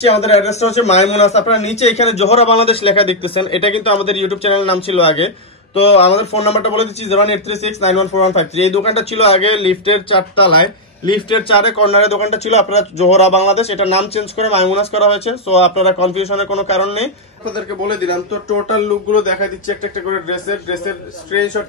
আমাদের অ্যাড্রেসটা হচ্ছে মাইমুনাস। আপনারা নিচে এখানে জোহরা বাংলাদেশ লেখা দেখতেছেন, এটা কিন্তু আমাদের ইউটিউব চ্যানেলের নাম ছিল আগে। তো আমাদের ফোন নাম্বারটা বলে দিচ্ছি 01836914153। এই দোকানটা ছিল আগে লিফটের 4 তলায়, লিফটের 4 কর্নারে দোকানটা ছিল। আপনারা জোহরা বাংলাদেশ, এটা নাম চেঞ্জ করে মাইমুনাস করা হয়েছে। সো আপনারা কনফিউশনের কোনো কারণ নেই, আপনাদেরকে বলে দিলাম। তো টোটাল লুকগুলো দেখা দিচ্ছি একটা একটা করে। ড্রেসের স্ক্রিনশট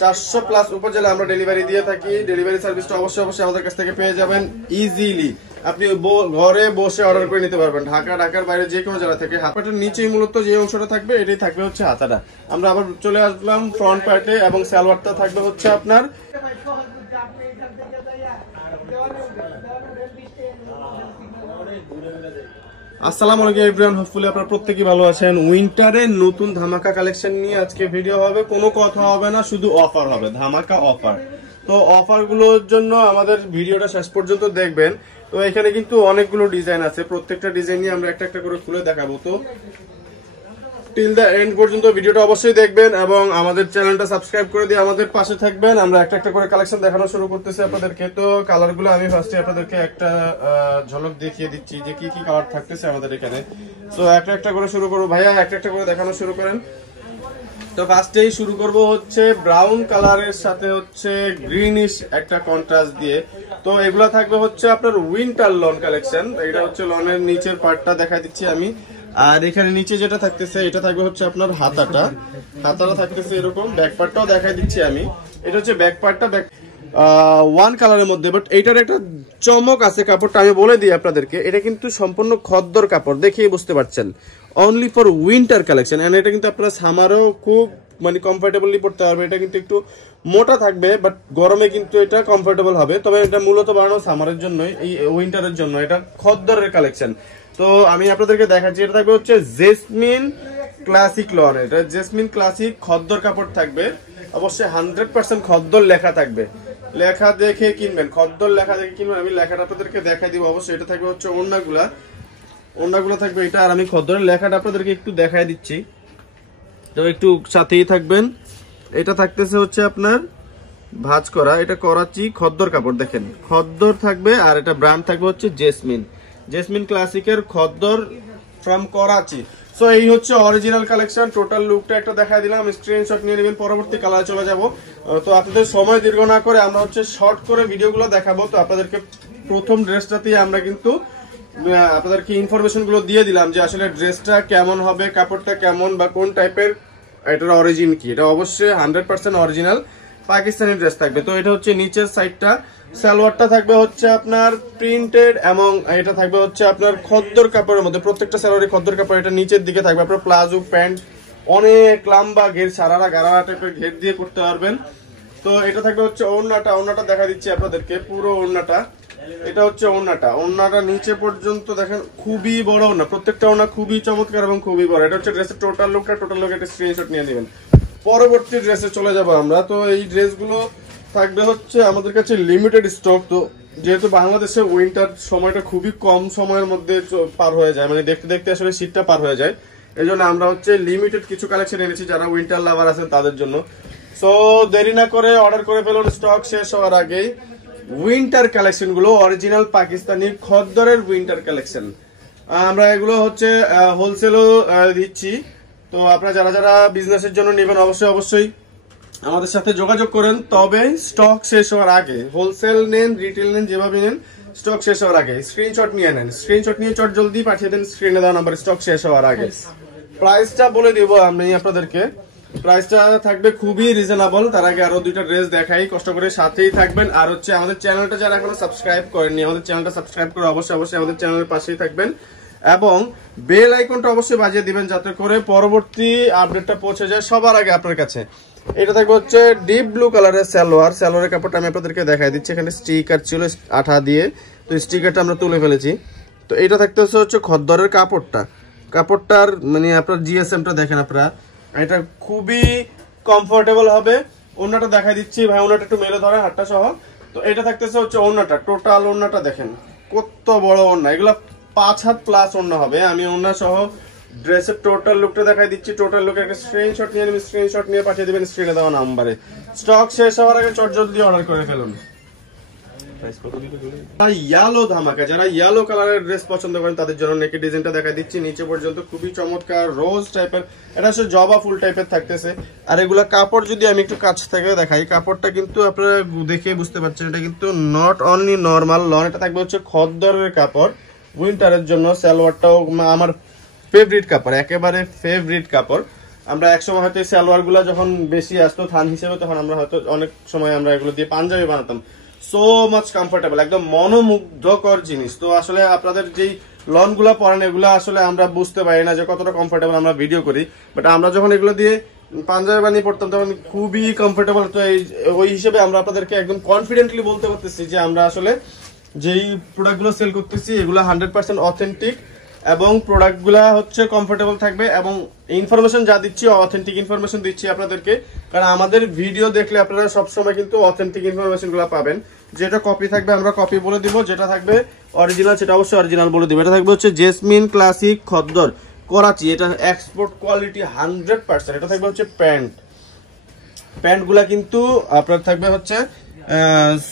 400+ উপজেলা আমরা ডেলিভারি দিয়ে থাকি। ডেলিভারি সার্ভিসটা অবশ্যই আমাদের কাছ থেকে পেয়ে যাবেন ইজিলি। আপনি ঘরে বসে অর্ডার করে নিতে পারবেন, ঢাকার বাইরে যে কোনো জায়গা থেকে। হাতাটার নিচেই মূলত যে অংশটা থাকবে এটাই থাকবে হচ্ছে হাতাটা। আমরা আবার চলে আসলাম ফ্রন্ট পার্টে, এবং সালোয়ারটা থাকবে হচ্ছে আপনার আসসালামু আলাইকুম এভরিওয়ান, হোপফুলি আপনারা প্রত্যেকেই ভালো আছেন। উইন্টারে নতুন ধামাকা কালেকশন নিয়ে আজকে ভিডিও হবে। কোনো কথা হবে না, শুধু অফার হবে, ধামাকা অফার। তো অফারগুলোর জন্য আমাদের ভিডিওটা শেষ পর্যন্ত দেখবেন। তো এখানে কিন্তু অনেকগুলো ডিজাইন আছে, প্রত্যেকটা ডিজাইন নিয়ে আমরা একটা একটা করে খুলে দেখাবো। তো টিল দ্য এন্ড পর্যন্ত ভিডিওটা অবশ্যই দেখবেন এবং আমাদের চ্যানেলটা সাবস্ক্রাইব করে দিয়ে আমাদের পাশে থাকবেন। আমরা একটা একটা করে কালেকশন দেখানো শুরু করতেছি আপনাদেরকে। তো কালারগুলো আমি ফার্স্টে আপনাদেরকে একটা ঝলক দেখিয়ে দিচ্ছি যে কি কি কালার থাকতেছে আমাদের এখানে। তো একটা একটা করে শুরু করবো। ভাইয়া একটা একটা করে দেখানো শুরু করেন। তো ফার্স্টেই শুরু করব হচ্ছে ব্রাউন কালারের সাথে হচ্ছে গ্রিনিশ একটা কন্ট্রাস্ট দিয়ে। তো এগুলা থাকবে হচ্ছে আপনার উইন্টার লন কালেকশন। এটা হচ্ছে লনের নিচের পার্টটা দেখা দিচ্ছি আমি। আর এখানে নিচে যেটা থাকতেছে এটা থাকবে হচ্ছে আপনার হাতাটা থাকতেছে এরকম। ব্যাক পার্টটাও দেখাই দিচ্ছি আমি। এটা হচ্ছে ব্যাক পার্টটা, ওয়ান কালারের মধ্যে। বাট এইটার একটা চমক আছে কাপড়টা, আমি বলে দিই আপনাদেরকে। এটা কিন্তু সম্পূর্ণ খদ্দর কাপড়, দেখেই বুঝতে পারছেন। Only for winter collection. And এটা কিন্তু আপনারা সামারেও খুব কমফোর্টেবলি পড়তে পারবে। এটা কিন্তু একটু মোটা থাকবে, বাট গরমে কিন্তু এটা কমফোর্টেবল হবে। তবে এটা মূলত বানানো সামারের জন্যই, এই উইন্টারের জন্য। এটা খদ্দরের কালেকশন। তো আমি আপনাদেরকে দেখাচ্ছি, এটা থাকবে হচ্ছে জেসমিন ক্লাসিক লন। এটা জেসমিন ক্লাসিক খদ্দর কাপড় থাকবে। অবশ্যই 100% খদ্দর লেখা থাকবে। লেখা দেখে কিনবেন, খদ্দর লেখা দেখে কিনবেন। আমি লেখাটা আপনাদেরকে দেখাই দিব অবশ্যই। এটা থাকবে হচ্ছে ওড়নাগুলা থাকবে এটা। আর আমি খদ্দরের লেখাটা আপনাদেরকে একটু দেখাই দিচ্ছি, তো একটু সাথেই থাকবেন। এটা থাকতেছে হচ্ছে আপনার ভাঁজ করা, এটা করাচি খদ্দর কাপড়, দেখেন খদ্দর থাকবে। আর এটা ব্র্যান্ড থাকবে হচ্ছে জেসমিন ক্লাসিকের খদ্দর ফ্রম করাচি। সো এই হচ্ছে অরিজিনাল কালেকশন। টোটাল লুকটা একটা দেখাই দিলাম, স্ক্রিনশট নিয়ে নেবেন। পরবর্তী কালারে চলে যাব। তো আপনাদের সময় দীর্ঘ না করে আমরা হচ্ছে শর্ট করে ভিডিওগুলো দেখাবো। তো আপনাদেরকে প্রথম ড্রেসটাতেই আমরা কিন্তু আপনাদেরকে ইনফরমেশন গুলো দিয়ে দিলাম যে আসলে ড্রেসটা কেমন হবে, কাপড়টা কেমন বা কোন টাইপের, এটার অরিজিন কি। এটা অবশ্যই 100% অরিজিনাল পাকিস্তানি ড্রেস থাকবে। তো এটা হচ্ছে নিচের সাইডটা। সালোয়ারটা থাকবে হচ্ছে আপনার প্রিন্টেড, এবং এটা থাকবে হচ্ছে আপনার খদ্দর কাপড়ের মধ্যে। প্রত্যেকটা সালোয়ারে খদ্দর কাপড়। এটা নিচের দিকে থাকবে আপনার প্লাজো প্যান্ট, অনেক লম্বা ঘের, সারারা গারারা টাইপের ঘের দিয়ে করতে পারবেন। তো এটা থাকবে হচ্ছে ওড়নাটা দেখা দিচ্ছি আপনাদেরকে, পুরো ওড়নাটা। এটা হচ্ছে ওড়নাটা নিচে পর্যন্ত দেখেন, খুবই বড় ওড়না। প্রত্যেকটা ওড়না খুবই চমৎকার এবং খুবই বড়। এটা হচ্ছে ড্রেসের টোটাল লুকটা। একটা স্ক্রিনশট নিয়ে নেবেন। পরবর্তী ড্রেসে চলে যাব আমরা। তো এই ড্রেসগুলো থাকবে হচ্ছে আমাদের কাছে লিমিটেড স্টক। তো যেহেতু বাংলাদেশে উইন্টার সময়টা খুবই কম সময়ের মধ্যে পার হয়ে যায়, দেখতে দেখতে আসলে শীতটা পার হয়ে যায়। এই জন্য আমরা হচ্ছে লিমিটেড কিছু কালেকশন এনেছি যারা উইন্টার লাভার আছেন তাদের জন্য। সো দেরি না করে অর্ডার করে ফেলুন, স্টক শেষ হওয়ার আগেই। উইন্টার কালেকশন গুলো অরিজিনাল পাকিস্তানি খদ্দরের উইন্টার কালেকশন। আমরা এগুলো হচ্ছে হোলসেলও দিচ্ছি। তো আপনারা যারা বিজনেসের জন্য নেবেন অবশ্যই আমাদের সাথে যোগাযোগ করেন। তবে স্টক শেষ হওয়ার আগে, হোলসেল নেন রিটেল নেন যেভাবে নেন, স্টক শেষ হওয়ার আগে স্ক্রিনশট নিয়ে নেন। স্ক্রিনশট নিয়ে চট জলদি পাঠিয়ে দেন স্ক্রিনে দেওয়া নাম্বার, স্টক শেষ হওয়ার আগে। প্রাইসটা বলে দিব আমি আপনাদেরকে। প্রাইসটা থাকবে খুবই রিজনেবল। তার আগে আরো দুইটা ড্রেস দেখাই, কষ্ট করে সাথেই থাকবেন। আর হচ্ছে আমাদের চ্যানেলটা যারা এখনো সাবস্ক্রাইব করেননি, আমাদের চ্যানেলটা সাবস্ক্রাইব করে অবশ্যই আমাদের চ্যানেলের পাশেই থাকবেন এবং বেল আইকনটা অবশ্যই বাজিয়ে দিবেন যাতে করে পরবর্তী আপডেটটা পৌঁছে যায় সবার আগে আপনার কাছে। এটা থাকবে হচ্ছে ডিপ ব্লু কালারের সালোয়ারের কাপড়টা আমি আপনাদেরকে দেখাই দিচ্ছি। এখানে স্টিকার ছিল আঠা দিয়ে, তো স্টিকারটা আমরা তুলে ফেলেছি। তো এটা থাকতে হচ্ছে খদ্দরের কাপড়টার আপনার জিএসএমটা দেখেন আপনারা, এটা খুবই কমফোর্টেবল হবে। ওড়নাটা দেখাই দিচ্ছি ভাই, ওড়নাটা একটু মেলে ধরে হাতটা সহ। তো এটা থাকতেছে হচ্ছে ওড়নাটা, টোটাল ওড়নাটা দেখেন কত বড় ওড়না। এগুলো 5 হাত প্লাস ওড়না হবে। আমি ওড়না সহ ড্রেসের টোটাল লুকটা দেখাই দিচ্ছি। টোটাল লুকের একটা স্ক্রিনশট নিয়ে নেবেন, স্ক্রিনশট নিয়ে পাঠিয়ে দেবেন স্ক্রিনে দেওয়া নাম্বারে। স্টক শেষ হওয়ার আগে চট জলদি অর্ডার করে ফেলুন। ইয়েলো ধামাকা, যারা ইয়েলো কালারের ড্রেস পছন্দ করেন তাদের জন্য নেকের ডিজাইনটা দেখা দিচ্ছি নিচে পর্যন্ত, খুবই চমৎকার রোজ টাইপের, এটা হচ্ছে জবা ফুল টাইপের থাকতেছে। আর এগুলা কাপড় যদি আমি একটু কাছ থেকে দেখাই, কাপড়টা কিন্তু আপনারা দেখে বুঝতে পারছেন এটা কিন্তু নট অনলি নর্মাল লন, এটা থাকবে হচ্ছে খদ্দরের কাপড়। উইন্টারের জন্য সালোয়ারটাও আমার ফেভারিট কাপড়, একেবারে ফেভারিট কাপড়। আমরা একসময় হয়তো সালোয়ার গুলা যখন বেশি আসতো থান হিসেবে, তখন আমরা হয়তো অনেক সময় আমরা এগুলো দিয়ে পাঞ্জাবি বানাতাম। সো মাচ কমফোর্টেবল, একদম মনোমুগ্ধকর জিনিস। তো আসলে আপনাদের যেই লন গুলা পরেন এগুলা আসলে আমরা বুঝতে পারি না যে কতটা কমফোর্টেবল, আমরা ভিডিও করি, বাট আমরা যখন এগুলো দিয়ে পাঞ্জাবি বানিয়ে পড়তাম তখন খুবই কমফোর্টেবল। তো ওই হিসেবে আমরা আপনাদেরকে একদম কনফিডেন্টলি বলতে পারতেছি যে আমরা আসলে যেই প্রোডাক্টগুলো সেল করতেছি এগুলো 100% অথেন্টিক, এবং প্রোডাক্টগুলা হচ্ছে কমফোর্টেবল থাকবে, এবং ইনফরমেশন যা দিচ্ছি অথেন্টিক ইনফরমেশন দিচ্ছি আপনাদেরকে। কারণ আমাদের ভিডিও দেখলে আপনারা সবসময় কিন্তু অথেন্টিক ইনফরমেশনগুলো পাবেন। যেটা কপি থাকবে আমরা কপি বলে দিব, যেটা থাকবে অরিজিনাল সেটা অবশ্যই অরিজিনাল বলে দিব। এটা থাকবে হচ্ছে জেসমিন ক্লাসিক খদ্দর করাচি, এটা এক্সপোর্ট কোয়ালিটি 100%। এটা থাকবে হচ্ছে প্যান্টগুলা কিন্তু আপনার থাকবে হচ্ছে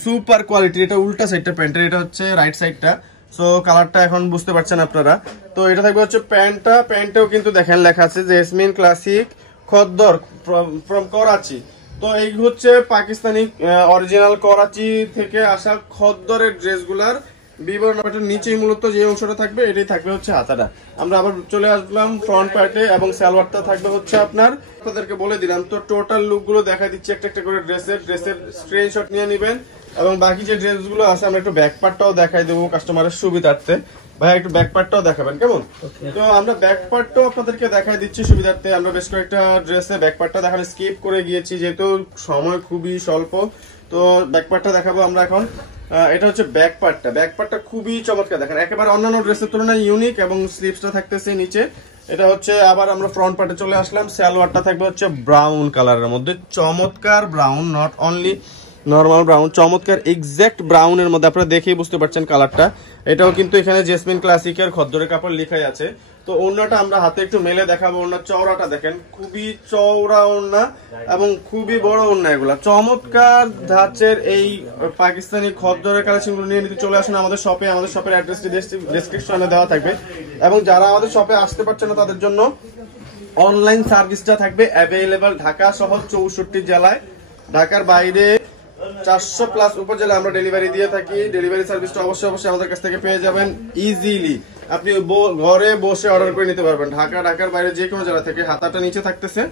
সুপার কোয়ালিটি। এটা উল্টা সাইডটা প্যান্টের, এটা হচ্ছে রাইট সাইডটা। সো কালারটা এখন বুঝতে পারছেন আপনারা। তো এটা থাকবে হচ্ছে প্যান্টেও কিন্তু দেখেন লেখা আছে jasmine classic Khaddar from Karachi. তো এই হচ্ছে পাকিস্তানি অরিজিনাল করাচি থেকে আসা খদ্দরের ড্রেসগুলার বিবরণ। নিচেই মূলত যে অংশটা থাকবে এটাই থাকবে হচ্ছে হাতাটা। আমরা আবার চলে আসলাম ফ্রন্ট পার্টে, এবং সালোয়ারটা থাকবে হচ্ছে আপনাদেরকে বলে দিলাম। তো টোটাল লুক গুলো দেখা দিচ্ছে একটা একটা করে ড্রেসের স্ক্রিনশট নিয়ে নেবেন, এবং বাকি যে ড্রেসগুলো আছে আমরা একটু ব্যাক পার্টটাও দেখাই দেবো কাস্টমারের সুবিধার্থে। ভাই একটু ব্যাক পার্টটাও দেখাবেন কেমন? তো আমরা ব্যাক পার্টটাও আপনাদেরকে দেখাই দিচ্ছি সুবিধার্থে। আমরা বেশ কয়েকটা ড্রেসে ব্যাক পার্টটা দেখানো স্কিপ করে গিয়েছি যেহেতু সময় খুবই স্বল্প। তো ব্যাক পার্টটা দেখাবো আমরা এখন। এটা হচ্ছে ব্যাক পার্টটা খুবই চমৎকার, দেখেন একেবারে অন্যান্য ড্রেসের তুলনায় ইউনিক, এবং স্লিভসটা থাকতেছে নিচে। এটা হচ্ছে আবার আমরা ফ্রন্ট পার্টে চলে আসলাম। সালোয়ারটা থাকবে হচ্ছে ব্রাউন কালারের মধ্যে, চমৎকার brown, not only normal brown, চমৎকার এক্সাক্ট ব্রাউনের মধ্যে। আপনারা দেখেই বুঝতে পারছেন কালারটা। এটাও কিন্তু এখানে জেসমিন ক্লাসিকের খদ্দরের কাপড় লেখাই আছে। তো ওড়নাটা আমরা হাতে একটু মেলে দেখাবো। ওড়নার চওড়াটা দেখেন, খুবই চওড়া ওড়না এবং খুবই বড় ওড়না। এগুলা চমৎকার ধাঁচের এই পাকিস্তানি খদ্দরের কালেকশনগুলো নিয়ে নিতে চলে আসুন আমাদের শপে। আমাদের শপের অ্যাড্রেসটি ডেসক্রিপশনে দেওয়া থাকবে, এবং যারা আমাদের শপে আসতে পারছে না তাদের জন্য অনলাইন সার্ভিসটা থাকবে অ্যাভেলেবল ঢাকা সহ 64 জেলায়। ঢাকার বাইরে 400+ উপজেলা আমরা ডেলিভারি দিয়ে থাকি। ডেলিভারি সার্ভিসটা অবশ্যই আমাদের কাছ থেকে পেয়ে যাবেন ইজিলি। আপনি ঘরে বসে অর্ডার করে নিতে পারবেন ঢাকার বাইরে যে কোনো জেলা থেকে। হাতাটা নিচে থাকতেছে,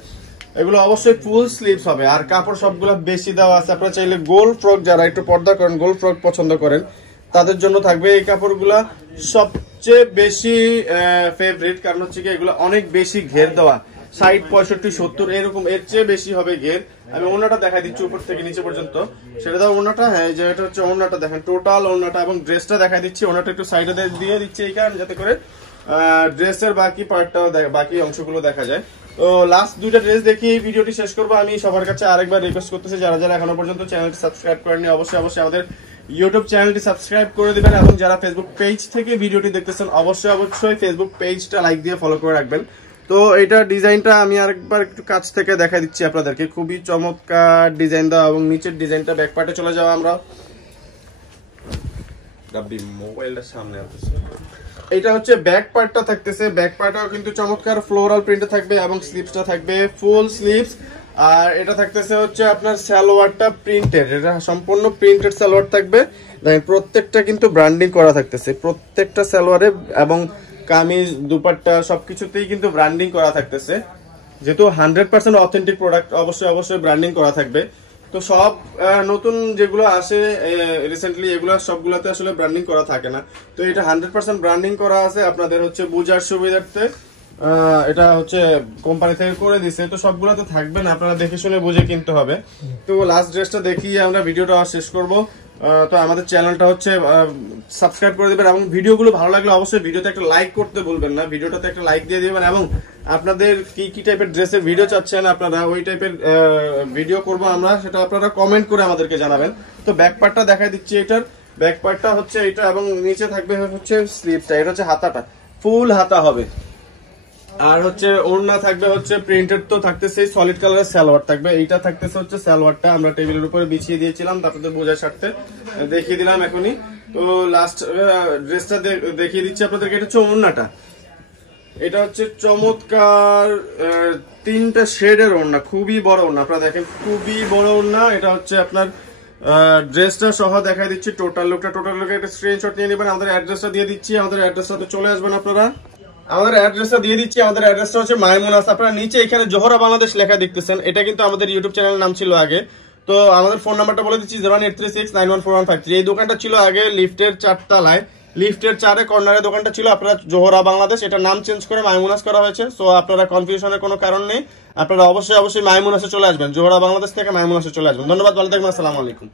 এগুলো অবশ্যই ফুল স্লিভস হবে, আর কাপড় সবগুলো বেশি দেওয়া আছে। আপনারা চাইলে গোল ফ্রক, যারা একটু পর্দা করেন, গোল ফ্রক পছন্দ করেন, তাদের জন্য থাকবে এই কাপড়গুলা সবচেয়ে বেশি ফেভারিট। কারণ হচ্ছে কি এগুলো অনেক বেশি ঘের দেওয়া, 60, 65, 70 এরকম, এর চেয়ে বেশি হবে ঘের। আমি ওড়নাটা দেখা দিচ্ছি উপর থেকে নিচে পর্যন্ত, সেটা দাও ওড়নাটা। হ্যাঁ, যে এটা হচ্ছে ওড়নাটা দেখেন, টোটাল ওড়নাটা, এবং ড্রেসটা দেখা দিচ্ছি। ওড়নাটা একটু সাইডে দিয়ে দিচ্ছি এই কারণে যাতে করে ড্রেসের বাকি পার্টটাও বাকি অংশগুলো দেখা যায়। তো লাস্ট দুইটা ড্রেস দেখি এই ভিডিওটি শেষ করবো। আমি সবার কাছে আরেকবার রিকোয়েস্ট করতেছি, যারা এখনো পর্যন্ত চ্যানেলটি সাবস্ক্রাইব করেননি অবশ্যই আমাদের ইউটিউব চ্যানেলটি সাবস্ক্রাইব করে দিবেন, এবং যারা ফেসবুক পেজ থেকে ভিডিওটি দেখতেছেন অবশ্যই ফেসবুক পেজটা লাইক দিয়ে ফলো করে রাখবেন। তো এইটা ডিজাইনটা আমি আরেকবার একটু কাছ থেকে দেখা দিচ্ছি আপনাদেরকে, খুবই চমৎকার ডিজাইন দেওয়া, এবং নিচের ডিজাইনটা ব্যাক পার্টে চলে যাওয়া। আমরা মোবাইলটা সামনে আসছে, এটা হচ্ছে ব্যাক পার্টটা থাকতেছে। ব্যাক পার্টটাও কিন্তু চমৎকার ফ্লোরাল প্রিন্টে থাকবে, এবং স্লিভসটা থাকবে ফুল স্লিভস। আর এটা থাকতেছে হচ্ছে আপনার সালোয়ারটা প্রিন্টেড, এটা সম্পূর্ণ প্রিন্টেড সালোয়ার থাকবে। দেখেন প্রত্যেকটা কিন্তু ব্র্যান্ডিং করা থাকতেছে প্রত্যেকটা সালোয়ারে, এবং কামিজ দুপাট্টা সবকিছুতেই কিন্তু ব্র্যান্ডিং করা থাকতেছে। যেহেতু 100% অথেন্টিক প্রোডাক্ট, অবশ্যই ব্র্যান্ডিং করা থাকবে। তো সব নতুন যেগুলো আসে রিসেন্টলি, এগুলো সবগুলোতে আসলে ব্র্যান্ডিং করা থাকে না। তো এটা 100% ব্র্যান্ডিং করা আছে, আপনাদের হচ্ছে বুঝার সুবিধার্থে এটা হচ্ছে কোম্পানি থেকে করে দিছে। তো সবগুলোতে থাকবে না, আপনারা দেখে শুনে বুঝে কিনতে হবে। তো লাস্ট ড্রেসটা দেখিয়ে আমরা ভিডিওটা শেষ করব। তো আমাদের চ্যানেলটা হচ্ছে সাবস্ক্রাইব করে দিবেন, এবং ভিডিওগুলো ভালো লাগলে অবশ্যই ভিডিওতে একটা লাইক করতে ভুলবেন না। ভিডিওটাতে একটা লাইক দিয়ে দিবেন, এবং আপনাদের কি টাইপের ড্রেসের ভিডিও চাচ্ছেন আপনারা, ওই টাইপের ভিডিও করব আমরা, সেটা আপনারা কমেন্ট করে আমাদেরকে জানাবেন। তো ব্যাক পার্টটা দেখাই দিচ্ছি, এটার ব্যাক পার্টটা হচ্ছে এটা, এবং নিচে থাকবে হচ্ছে স্লিভসটা। এটা হচ্ছে হাতাটা, ফুল হাতা হবে, আর হচ্ছে ওড়না থাকবে হচ্ছে প্রিন্টেড, তো থাকতেছে সলিড কালারের সালোয়ার থাকবে। এইটা থাকতেছে হচ্ছে সালোয়ারটা আমরা টেবিলের উপরে বিছিয়ে দিয়েছিলাম, তারপরে বোঝার স্বার্থে দেখিয়ে দিলাম এখনই। তো লাস্ট ড্রেসটা দেখিয়ে দিচ্ছি আপনাদেরকে। এটা হচ্ছে ওড়নাটা, এটা হচ্ছে চমৎকার 3টা শেডের ওড়না, খুবই বড় ওড়না। আপনারা দেখেন খুবই বড় ওড়না। এটা হচ্ছে আপনার ড্রেসটা সহ দেখাই দিচ্ছি, টোটাল লুকটা। টোটাল লুকে একটা স্ক্রিনশট নিয়ে নেবেন। আমাদের অ্যাড্রেসটা দিয়ে দিচ্ছি, আমাদের অ্যাড্রেসটাতে চলে আসবেন আপনারা। আমাদের অ্যাড্রেসটা দিয়ে দিচ্ছি, আমাদের অ্যাড্রেসটা হচ্ছে মাইমুনাস। আপনারা নিচে এখানে জোহরা বাংলাদেশ লেখা দেখতেছেন, এটা কিন্তু আমাদের ইউটিউব চ্যানেলের নাম ছিল আগে। তো আমাদের ফোন নাম্বারটা বলে দিচ্ছি 083691415। এই দোকানটা ছিল আগে লিফটের 4 তলায়, লিফটের 4 কর্নারে দোকানটা ছিল। আপনারা জোহরা বাংলাদেশ, এটা নাম চেঞ্জ করে মাইমুনাস করা হয়েছে। সো আপনারা কনফিউশনের কোনো কারণ নেই, আপনারা অবশ্যই মাইমুনাসে চলে আসবেন। জোহরা বাংলাদেশ থেকে মাইমুনাসে চলে আসবেন। ধন্যবাদ, ভালো থাকবেন, আসসালামু আলাইকুম।